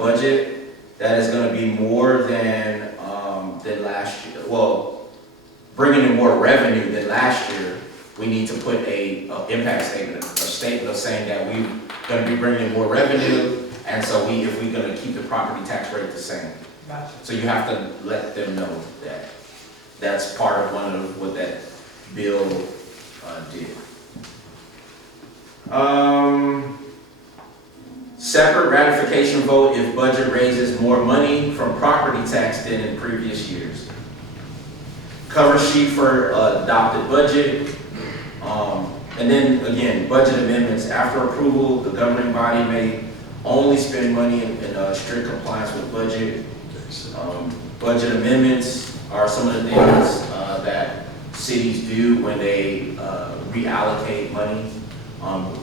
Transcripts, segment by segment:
budget that is gonna be more than last year, well, bringing in more revenue than last year, we need to put a impact statement, a statement of saying that we're gonna be bringing in more revenue, and so if we're gonna keep the property tax rate the same. Gotcha. So you have to let them know that. That's part of one of what that bill did. Separate ratification vote if budget raises more money from property tax than in previous years. Cover sheet for adopted budget. And then again, budget amendments. After approval, the governing body may only spend money in strict compliance with budget. Budget amendments are some of the things that cities do when they reallocate money.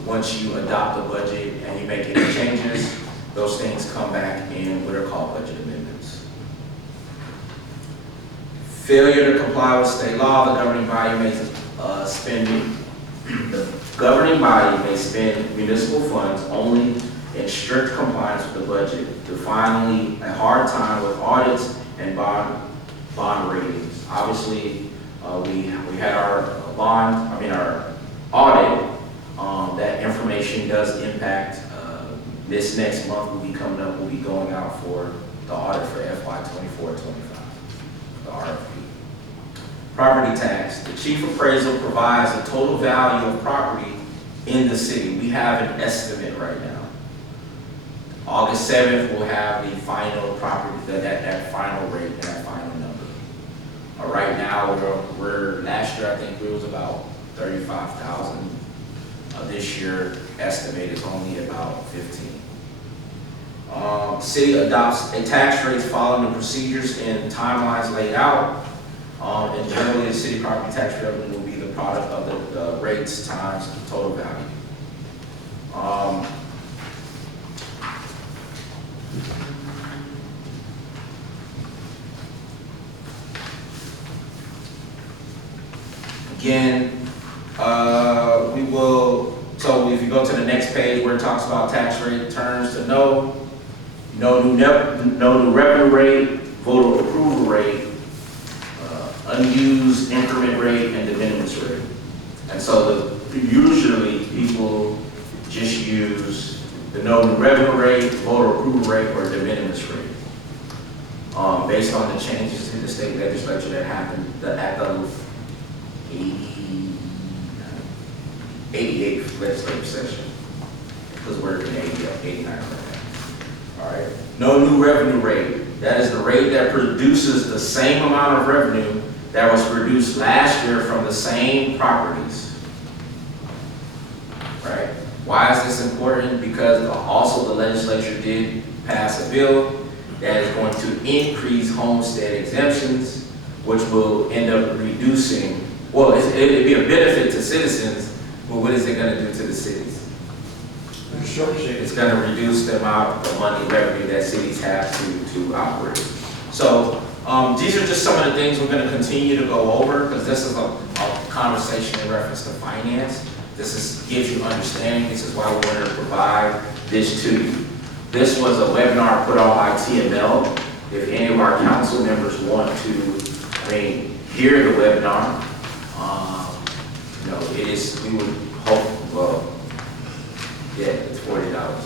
Once you adopt the budget and you make any changes, those things come back in what are called budget amendments. Failure to comply with state law, the governing body may spend municipal funds only in strict compliance with the budget. To finally, a hard time with audits and bond ratings. Obviously, we had our our audit. That information does impact, this next month will be coming up, we'll be going out for the audit for FY 24-25, the RFP. Property tax, the chief appraisal provides the total value of property in the city. We have an estimate right now. August 7th, we'll have the final property, that final rate and that final number. Right now, we're last year I think it was about 35,000. This year, estimate is only about 15. City adopts a tax rate following the procedures and timelines laid out. And generally, the city property tax revenue will be the product of the rates times the total value. Again, we will, so if you go to the next page where it talks about tax rate terms, to no new revenue rate, voter approval rate, unused increment rate, and de minimis rate. And so usually people just use the no new revenue rate, voter approval rate, or de minimis rate. Based on the changes in the state legislature that happened at the 88th legislative session, because we're in 89 right now. All right. No new revenue rate. That is the rate that produces the same amount of revenue that was produced last year from the same properties. Right. Why is this important? Because also the legislature did pass a bill that is going to increase homestead exemptions, which will end up reducing. Well, it'd be a benefit to citizens. But what is it going to do to the cities? It's going to reduce the amount of money revenue that cities have to operate. So these are just some of the things we're going to continue to go over, because this is a conversation in reference to finance. Gives you understanding. This is why we wanted to provide this to you. This was a webinar put on by TML. If any of our council members want to, hear the webinar, we would hope, well, yeah, it's $40.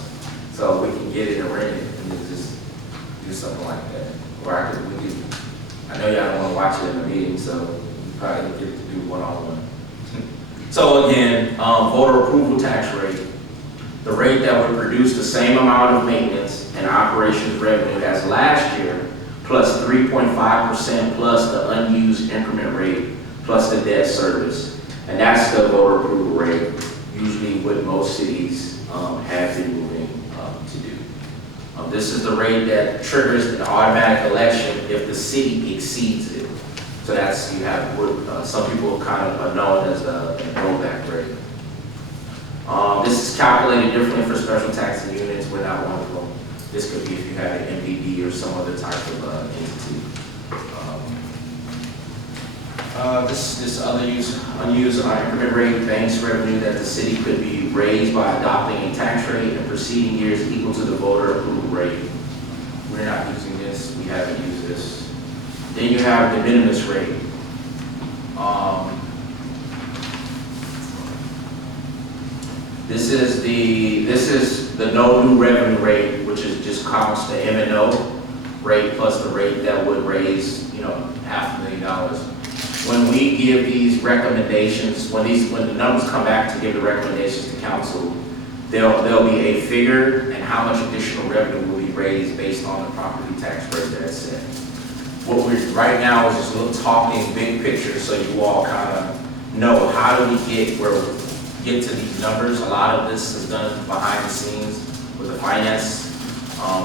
So we can get it and rent it and then just do something like that. Or I know y'all don't want to watch it in the meeting, so you probably get to do one-on-one. So again, voter approval tax rate, the rate that would produce the same amount of maintenance and operations revenue as last year, plus 3.5% plus the unused increment rate, plus the debt service. And that's the voter approval rate, usually what most cities have been moving to do. This is the rate that triggers an automatic election if the city exceeds it. So that's, you have what some people kind of are known as the rollback rate. This is calculated differently for special taxing units. We're not one of them. This could be if you have an MPD or some other type of entity. This other unused increment rate banks revenue that the city could be raised by adopting a tax rate in preceding years equal to the voter approval rate. Then you have the de minimis rate. This is the no new revenue rate, which is just counts the M&O rate plus the rate that would raise, $500,000. When we give these recommendations, when the numbers come back to give the recommendations to council, there'll be a figure and how much additional revenue will be raised based on the property tax rate that's set. What we're right now is just talking big picture, so you all kind of know how do we get to these numbers. A lot of this is done behind the scenes with the finance,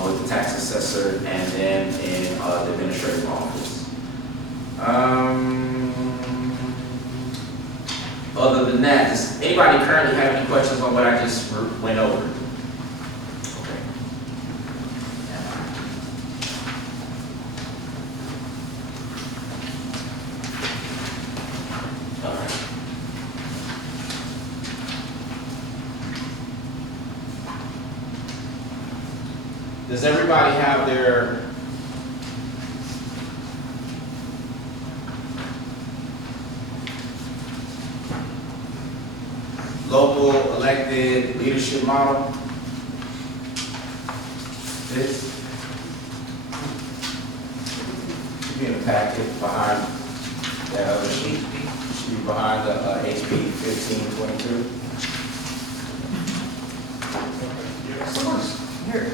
with the tax assessor, and then in the administrative office. Other than that, does anybody currently have any questions on what I just went over? Okay. All right. Does everybody have their local elected leadership model? This should be in the packet behind that other sheet. Should be behind the HB 1522. Someone's here.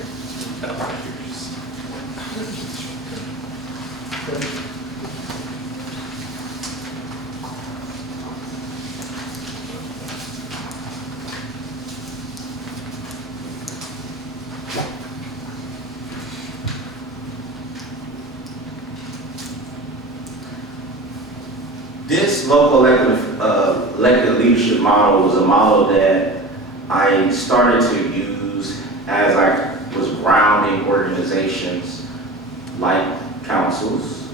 This local elected leadership model was a model that I started to use as I was grounding organizations like councils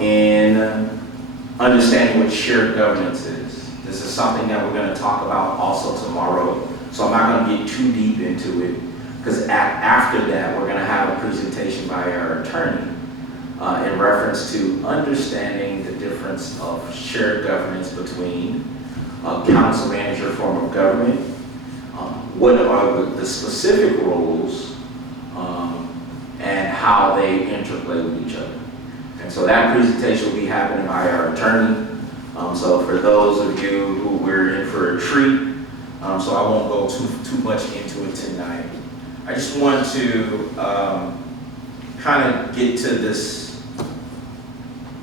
in understanding what shared governance is. This is something that we're going to talk about also tomorrow, so I'm not going to get too deep into it, because after that we're going to have a presentation by our attorney in reference to understanding the difference of shared governance between a council manager form of government, what are the specific roles, and how they interplay with each other. And so that presentation will be happening by our attorney. So for those of you who we're in for a treat, so I won't go too much into it tonight. I just want to kind of get to this,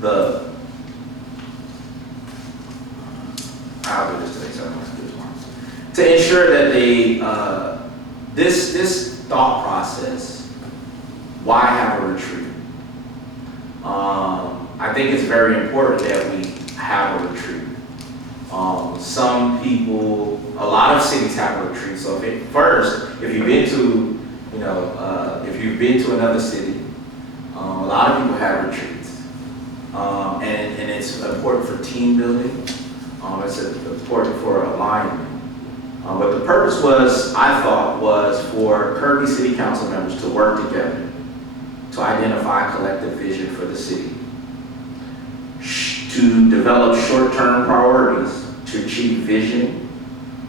I'll do this today, so I don't have to do it tomorrow. To ensure that this thought process, why have a retreat? I think it's very important that we have a retreat. Some people, a lot of cities have a retreat. So if you've been to, if you've been to another city, a lot of people have retreats. And it's important for team building. It's important for alignment. But the purpose I thought, was for Kirby City Council members to work together to identify collective vision for the city, to develop short-term priorities to achieve vision,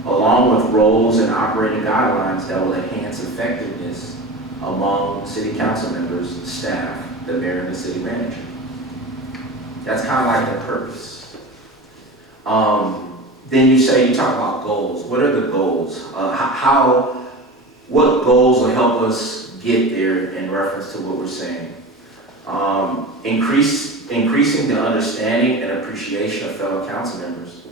along with roles and operating guidelines that will enhance effectiveness among city council members, staff, the mayor, and the city manager. That's kind of like the purpose. Then you talk about goals. What are the goals? What goals will help us get there in reference to what we're saying? Increasing the understanding and appreciation of fellow council members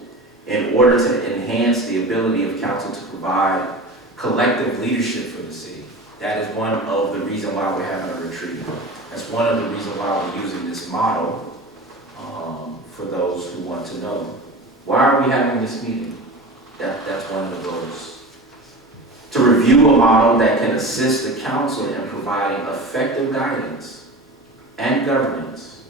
in order to enhance the ability of council to provide collective leadership for the city. That is one of the reasons why we're having a retreat. That's one of the reasons why we're using this model, for those who want to know. Why are we having this meeting? That's one of the goals. To review a model that can assist the council in providing effective guidance and governance,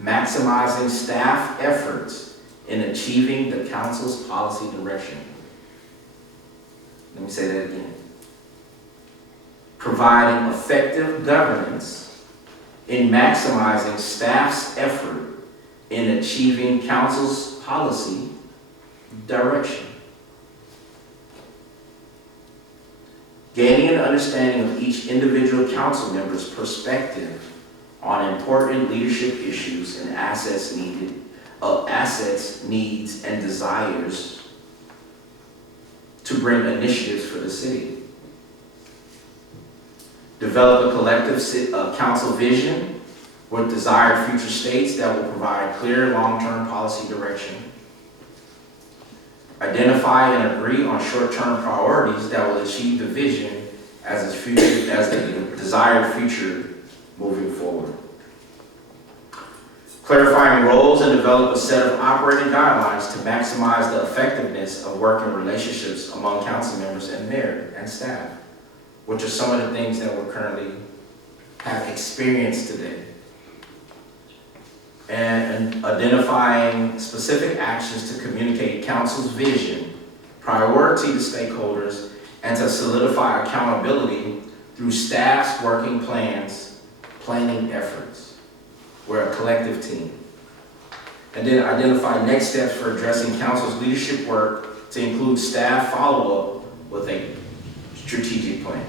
maximizing staff efforts in achieving the council's policy direction. Let me say that again. Providing effective governance in maximizing staff's effort in achieving council's policy direction. Gaining an understanding of each individual council member's perspective on important leadership issues and assets, needs, and desires to bring initiatives for the city. Develop a collective council vision with desired future states that will provide clear long-term policy direction. Identify and agree on short-term priorities that will achieve the vision as the desired future moving forward. Clarifying roles and develop a set of operating guidelines to maximize the effectiveness of working relationships among council members and mayor and staff, which are some of the things that we currently have experienced today. And identifying specific actions to communicate council's vision, priority to stakeholders, and to solidify accountability through staff's working planning efforts. We're a collective team. And then identify next steps for addressing council's leadership work to include staff follow-up with a strategic plan.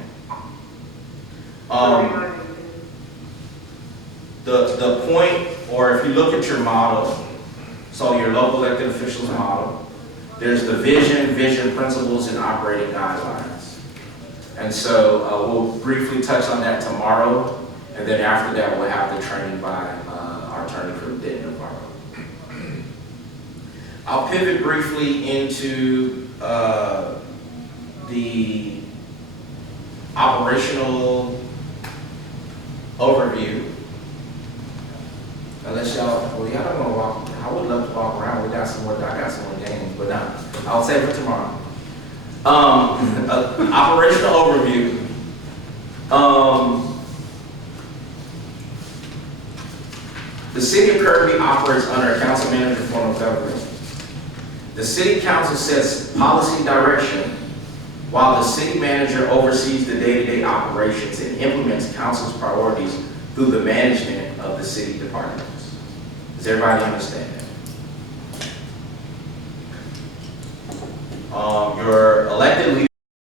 The point, or if you look at your model, so your local elected officials model, there's the vision, principles, and operating guidelines. And so we'll briefly touch on that tomorrow, and then after that we'll have the training by our attorney for the day tomorrow. I'll pivot briefly into the operational overview. Unless y'all don't want to walk, I would love to walk around. I got some more games, but I'll save it tomorrow. Operational overview. The city of Kirby operates under a council manager form of government. The city council sets policy direction, while the city manager oversees the day-to-day operations and implements council's priorities through the management of the city departments. Does everybody understand that? Your elected leaders